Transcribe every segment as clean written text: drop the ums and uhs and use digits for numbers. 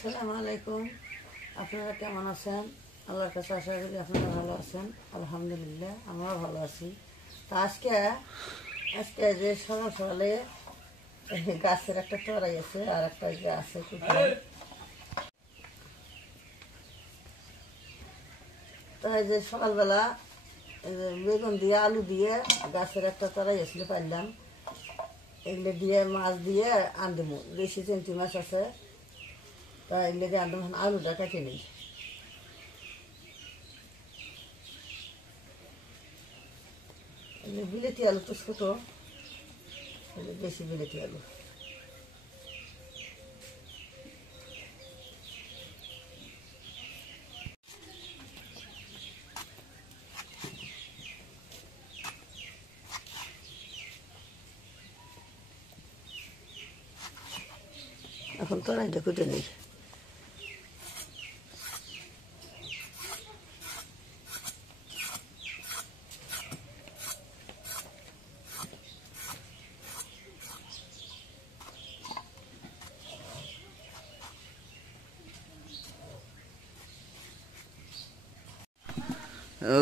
আসসালামু আলাইকুম। আপনারা কেমন আছেন? আল্লাহর কাছে আশা করি আপনারা ভালো আছেন। আলহামদুলিল্লাহ আমরাও ভালো আছি। তা আজকে যে সকাল সকালে গাছের একটা চড়াই আছে আর একটা যে আছে তাই যে সকালবেলা বেগুন দিয়ে আলু দিয়ে গাছের একটা চড়াই আসলে পারলাম, এগুলো দিয়ে মাছ দিয়ে আনদিমু। দেশি চেন্টি মাছ আছে, তা এগুলো দিয়ে আনদিম। আলুটা কাটে নেই, বিলেতি আলু তো ছোটো, বেশি বিলেতি আলু। এখন তরাইটা কুটে নেই।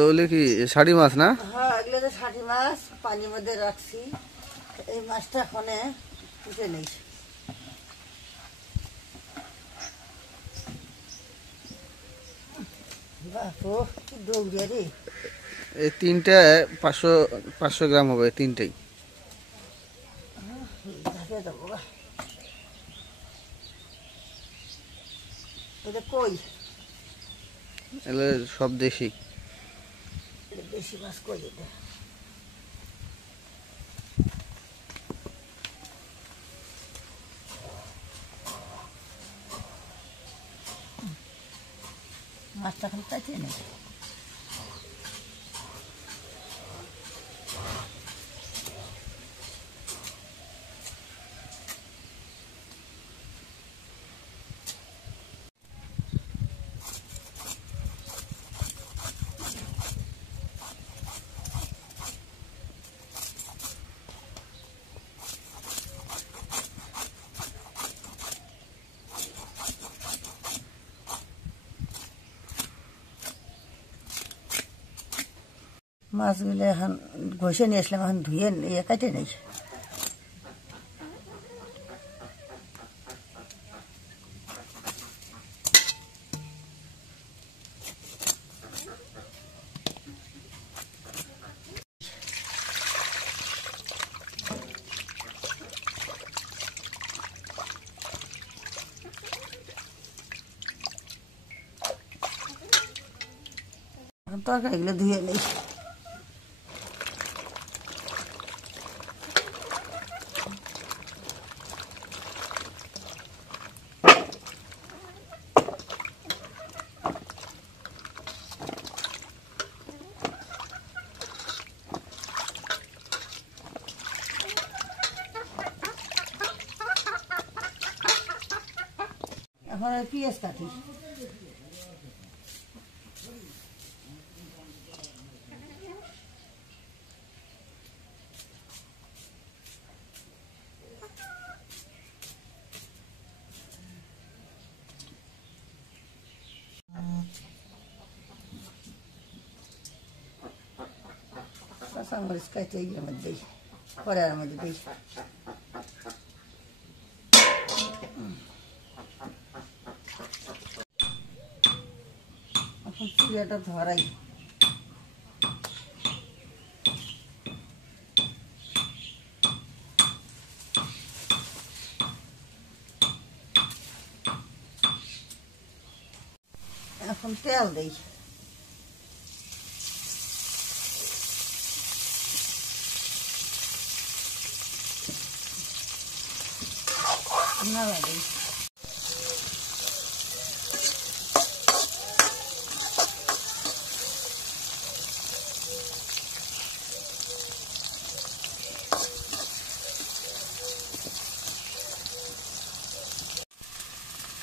ওগুলো কি শাড়ি মাছ না? হ্যাঁ, এগুলো তো শাড়ি মাছ, পানির মধ্যে রাখছি। এই মাছটা এখানে কুটে নেই। বাপু কি দৌড়িয়ে রে! এই তিনটা 500 গ্রাম হবে, তিনটেই। এটা কই? এগুলো সব দেশি। দেশি মাছ কই? এটা মাছটা এখন কাটিয়ে নেই। মাছগুলো এখন ঘষে নিয়ে আসলাম, এখন ধুয়ে কাটে নেই। এখন তরকারিগুলো ধুয়ে নেই। এখন পেঁয়াজ কাটি। কাঁচামরিচ কাটে এর মধ্যে কড়াইয়ের মধ্যে দিই। এখন চুলাটা ধরাই। এখন তেল দিই। নাড়া দিই।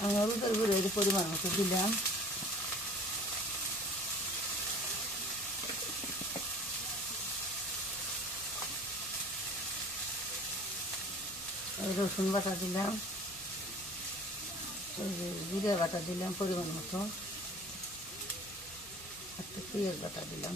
হলুদের গুঁড়ো পরিমাণ মতো দিলাম। রসুন বাটা দিলাম। এই যে জিরে বাটা দিলাম পরিমাণ মতো, একটু পেঁয়াজ বাটা দিলাম,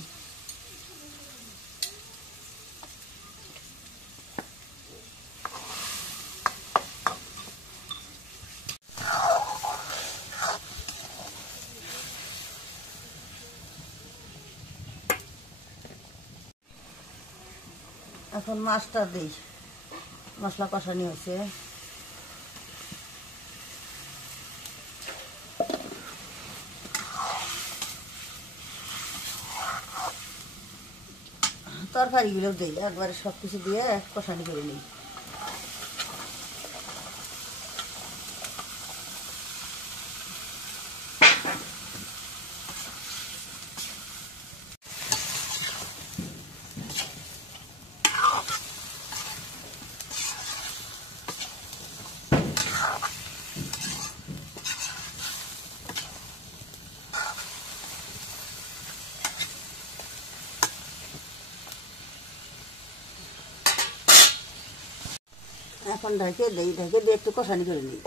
এখন মাছটা দিই। মশলা কষানি হয়েছে, তরকারিগুলো দিই, একবারে সব কিছু দিয়ে কষানি করে নিই। এখন ঢেকে দিই, ঢেকে দিয়ে একটু কষানি করে নিই।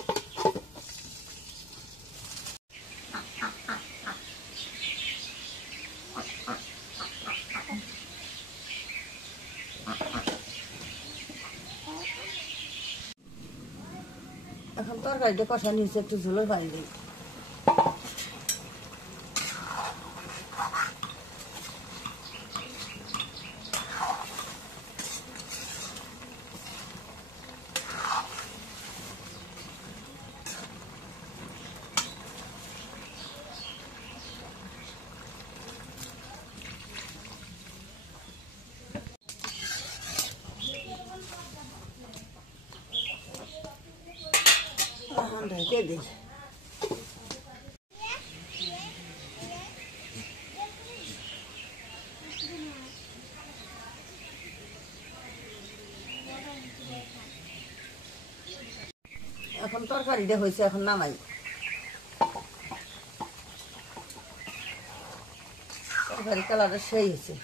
এখন তরকারিটা কষানি হচ্ছে, একটু ঝোলের পানি দিই। এখন ঢেকে দিই। এখন তরকারিটা হয়েছে, এখন নামাই। তরকারি কালারটা সেই হয়েছে।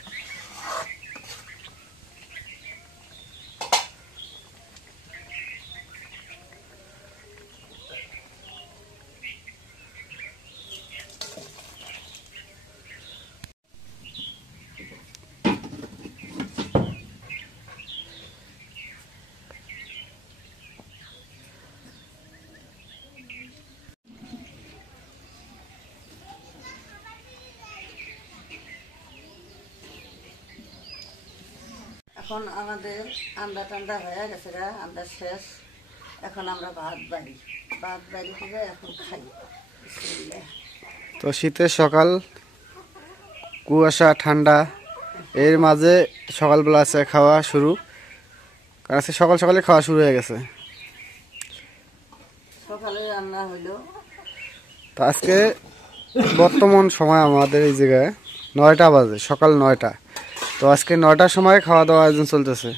এখন আমাদের আন্ডা টান্ডা হয়ে গেছে, আন্ডা শেষ। এখন আমরা ভাত বাড়ি থেকে এখন খাই। বিসমিল্লাহ। তো শীতের সকাল, কুয়াশা ঠান্ডা, এর মাঝে সকালবেলা আছে খাওয়া শুরু, কারণ আজকে সকাল সকালে খাওয়া শুরু হয়ে গেছে। সকালে রান্না হইলো। তো আজকে বর্তমান সময় আমাদের এই জায়গায় 9টা বাজে, সকাল 9টা। তো আজকে 9টার সময় খাওয়া দাওয়া আয়োজন চলতেছে।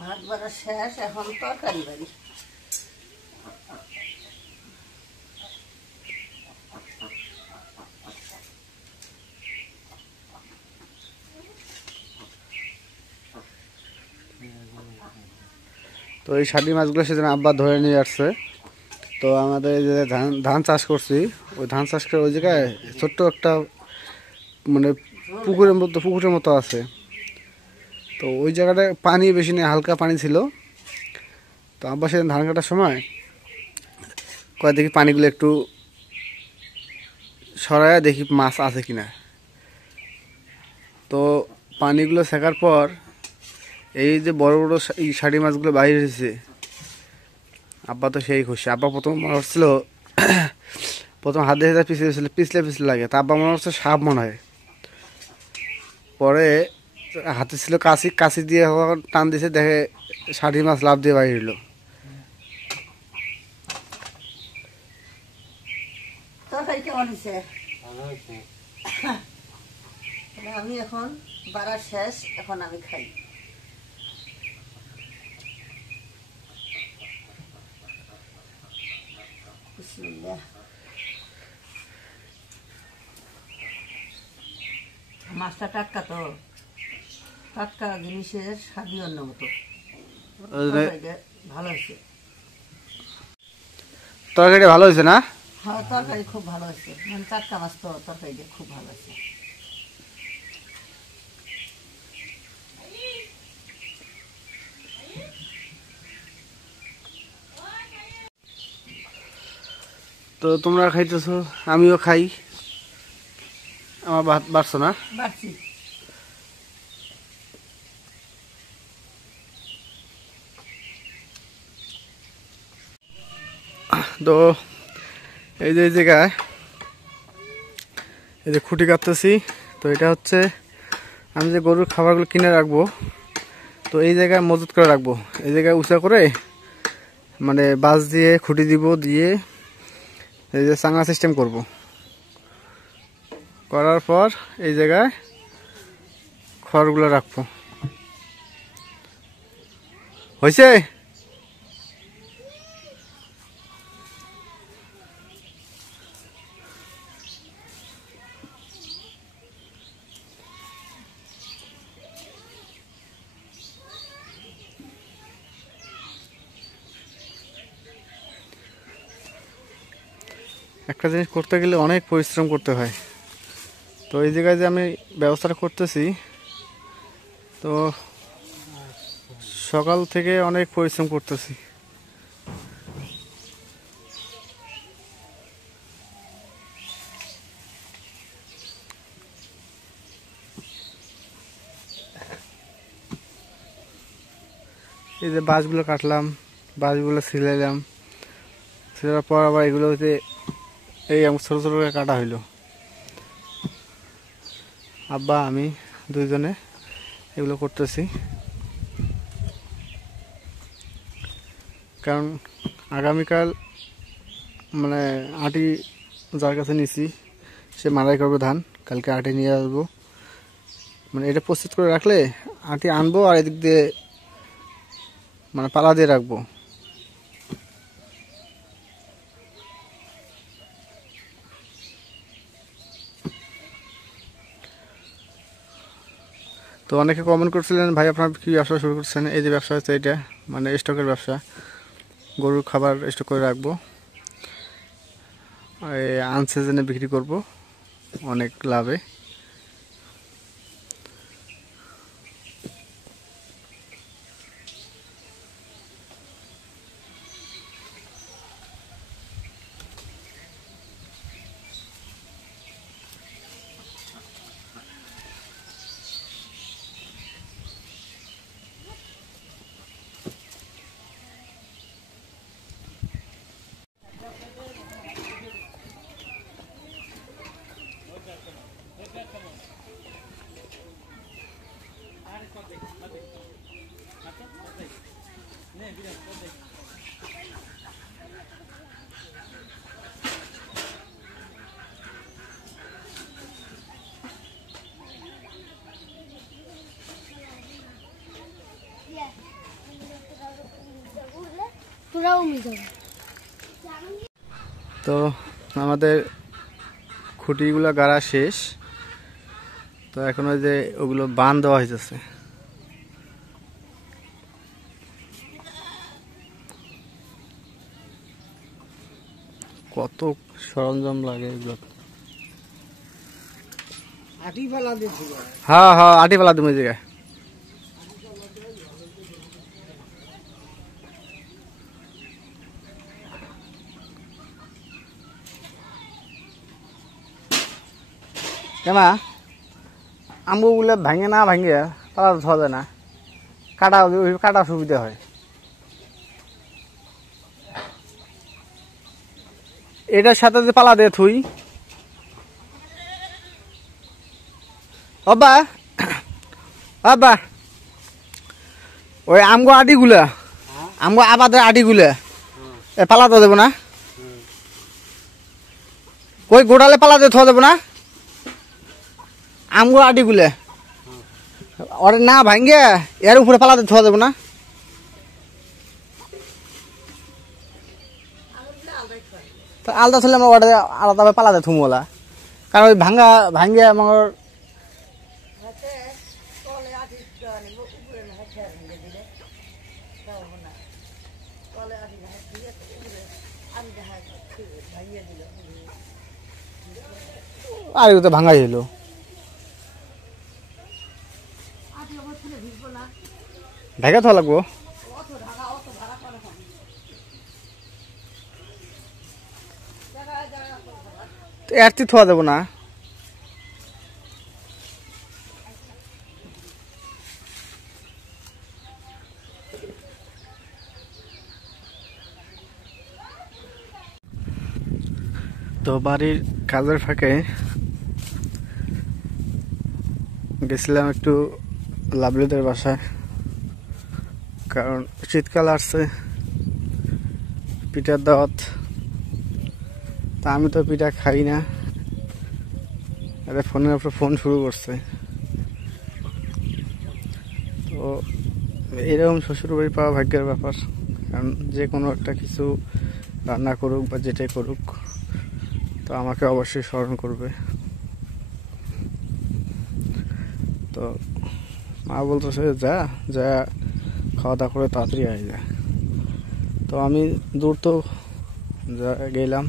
ভাত বাড়া শেষ, এখন তরকারি বাড়ি। তো এই শাটি মাছগুলো সেদিন আব্বা ধরে নিয়ে আসছে। তো আমাদের যে ধান চাষ করছি, ওই ধান চাষ করে ওই জায়গায় ছোট্ট একটা মানে পুকুরের মতো আছে। তো ওই জায়গাটায় পানি বেশি নেই, হালকা পানি ছিল। তো আব্বা সেদিন ধান কাটার সময় কয় দেখি পানিগুলো একটু সরায় দেখি মাছ আছে কিনা। তো পানিগুলো ছেঁকার পর এই যে বড় বড় এই শাটি মাছগুলো বাইরে এসেছে, আব্বা তো সেই খুশি। আব্বা প্রথম মনে হচ্ছিল, প্রথম হাত দিয়ে পিছলে লাগে, তা আব্বা মনে হচ্ছে সাপ মনে হয়। পরে হাতে ছিল কাশি দিয়ে টান দিছে, দেখে শাটি মাছ লাফ দিয়ে বাইরে এলো। তরকারি কেমন হয়েছে? আমি এখন বাড়া শেষ, এখন আমি খাই। মাছটা টাটকা তো, টাটকা জিনিসের স্বাদই অন্য মতো। ভালো হয়েছে, তরকারি ভালো হয়েছে না? হ্যাঁ তরকারি খুব ভালো হয়েছে, মানে টাটকা মাছ তো তরকারিটা খুব ভালো হয়েছে। তো তোমরা খাইতেছো, আমিও খাই। আমার ভাত বাড়ছো না? বাড়ছি। তো এই যে জায়গায় এই যে খুঁটি কাটতেছি, তো এটা হচ্ছে আমি যে গরুর খাবারগুলো কিনে রাখবো, তো এই জায়গায় মজুত করে রাখবো। এই জায়গায় উঁচা করে মানে বাঁশ দিয়ে খুঁটি দিব, দিয়ে এই যে চাঙা সিস্টেম করব। করার পর এই জায়গায় খড়গুলো রাখবো। হয়েছে? একটা জিনিস করতে গেলে অনেক পরিশ্রম করতে হয়। তো এই জায়গায় যে আমি ব্যবস্থাটা করতেছি, তো সকাল থেকে অনেক পরিশ্রম করতেছি। এই যে বাঁশগুলো কাটলাম, বাঁশগুলো ছিলাইলাম, ছিলার পর আবার এগুলো হচ্ছে এই ছোট ছোট করে কাটা হইলো। আব্বা আমি দুইজনে এগুলো করতেছি, কারণ আগামীকাল মানে আটি যার কাছে নিছি সে মাড়াই করবে ধান, কালকে আটি নিয়ে আসবো। মানে এটা প্রস্তুত করে রাখলে আটি আনবো আর এদিক দিয়ে মানে পালা দিয়ে রাখবো। তো অনেকে কমেন্ট করছিলেন, ভাই আপনার কি ব্যবসা শুরু করছেন? এই যে ব্যবসা হচ্ছে এটা, মানে স্টকের ব্যবসা, গরুর খাবার স্টক করে রাখবো, আনসিজনে বিক্রি করব অনেক লাভে। তো আমাদের খুঁটিগুলো গাড়া শেষ, তো এখন ওই যে ওগুলো বান দেওয়া হয়েছে। কত সরঞ্জাম লাগে এগুলো। হ্যাঁ হ্যাঁ আটি পালা তুমি জায়গায়। কেনা আমগুলো ভাঙে না ভাঙে পালা ধোয়া যায় না, কাটা কাটা সুবিধা হয়। এটার সাথে যে পালা দিয়ে থুই অব্বা আব্বা, ওই আমগো আটিগুলা, আমগো আবাদের আটিগুলা এ পালা তো দেবো না, ওই গোড়ালে পালা দিয়ে থোয়া দেবো না আমগো আটিগুলা, ওর না ভাঙ্গে এর উপরে পালা দিয়ে থোয়া দেবো না। তো আলাদা থাকলে আমরা ওটা আলাদাভাবে পালাতে থুমোলা, কারণ ওই ভাঙ্গে আমার হাতে তলে আটি নিব, উপরে না হাতে ভেঙে দিলে তাও না, তলে আটি না দিয়ে উপরে আমি ভাঙিয়ে দিল। আর এগুলো তো ভাঙাই হলো। আটি আবার খুলে ভিজবো না, ঢাকা তো লাগবো। অত ঢাকা অত ভাড়া করে না। জায়গায় জায়গায় অত ভাড়া। তো এরতি থোয়া দেবো না। তো বাড়ির কাজের ফাঁকে গেছিলাম একটু লাভলিদের বাসায়, কারণ শীতকাল আসছে, পিঠার দাওয়াত। তা আমি তো পিঠা খাই না, ফোনের উপরে ফোন শুরু করছে। তো এরকম শ্বশুরবাড়ি পাওয়া ভাগ্যের ব্যাপার, কারণ যে কোনো একটা কিছু রান্না করুক বা যেটাই করুক, তো আমাকে অবশ্যই স্মরণ করবে। তো মা বলতেছে যা যা খাওয়া দাওয়া করে তাড়াতাড়ি আয় যা। তো আমি দূর তো গেলাম,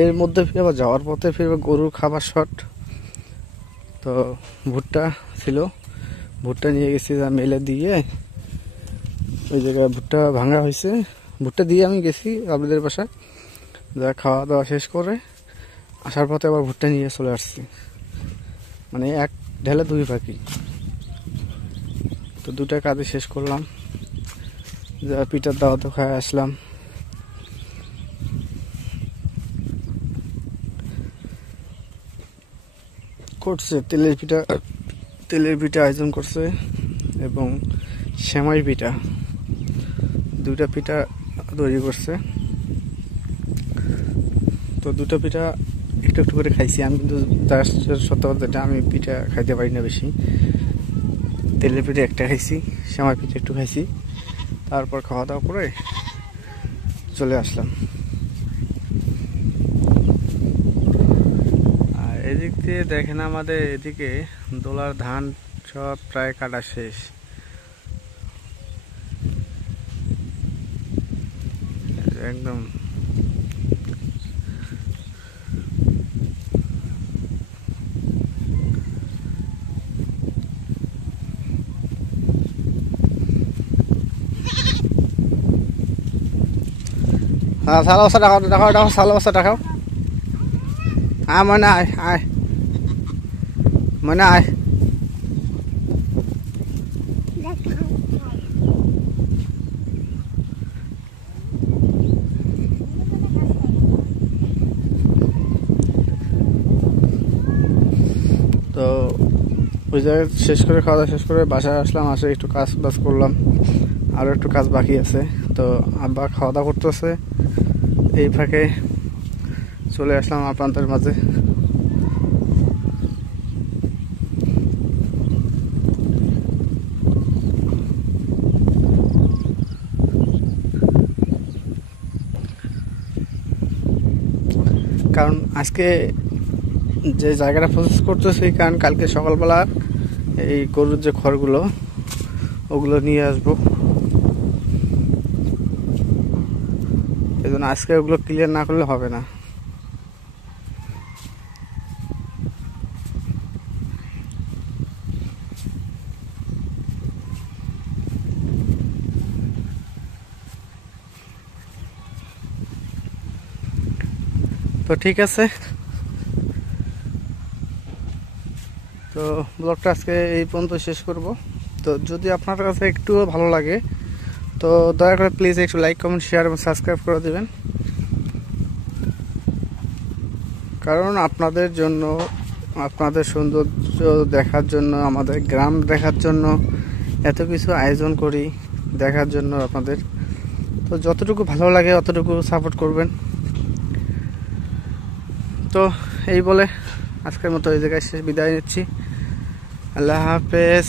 এর মধ্যে আবার যাওয়ার পথে ফিরবে গরুর খাবার শট। তো ভুট্টা ছিল, ভুট্টা নিয়ে গেছি, যা মেলে দিয়ে ওই জায়গায় ভুট্টা ভাঙা হয়েছে, ভুট্টা দিয়ে আমি গেছি আপনাদের বাসায়। যা খাওয়া দাওয়া শেষ করে আসার পথে আবার ভুট্টা নিয়ে চলে আসছি, মানে এক ঢেলে দুই পাখি। তো দুটা কাজে শেষ করলাম, যা পিঠার দাওয়াত খায় আসলাম। করছে তেলের পিঠা আয়োজন করছে এবং সেমাই পিঠা, দুটা পিঠা তৈরি করছে। তো দুটো পিঠা একটু একটু করে খাইছি আমি, কিন্তু তার সত্য যেটা আমি পিঠা খাইতে পারি না বেশি। তেলের পিঠা একটা খাইছি, সেমাই পিঠা একটু খাইছি, তারপর খাওয়া দাওয়া করে চলে আসলাম। আর এদিক দিয়ে দেখেন আমাদের এদিকে দোলার ধান সব প্রায় কাটা শেষ। একদম সালা বস্তা দেখাও সালা বস্তা দেখাও। হ্যাঁ মনে আয় মনে আয়। তো ওই জায়গায় শেষ করে খাওয়া দাওয়া শেষ করে বাসায় আসলাম, আসে একটু কাজ বাজ করলাম, আরও একটু কাজ বাকি আছে। তো আব্বা খাওয়া দাওয়া করতেছে, এই ফাঁকে চলে আসলাম আপনাদের মাঝে। কারণ আজকে যে জায়গাটা প্রসেস করতেছি, কারণ কালকে সকালবেলা এই গরুর যে খড়গুলো ওগুলো নিয়ে আসবো, এই জন্য আজকে ওগুলো ক্লিয়ার না করলে হবে না। তো ঠিক আছে, তো ব্লগটা আজকে এই পর্যন্ত শেষ করব। তো যদি আপনার কাছে একটু ভালো লাগে তো দয়া করে প্লিজ একটু লাইক কমেন্ট শেয়ার এবং সাবস্ক্রাইব করে দেবেন, কারণ আপনাদের জন্য, আপনাদের সৌন্দর্য দেখার জন্য, আমাদের গ্রাম দেখার জন্য এত কিছু আয়োজন করি, দেখার জন্য আপনাদের। তো যতটুকু ভালো লাগে অতটুকু সাপোর্ট করবেন। তো এই বলে আজকের মতো এই জায়গায় বিদায় নিচ্ছি। আল্লাহ হাফেজ।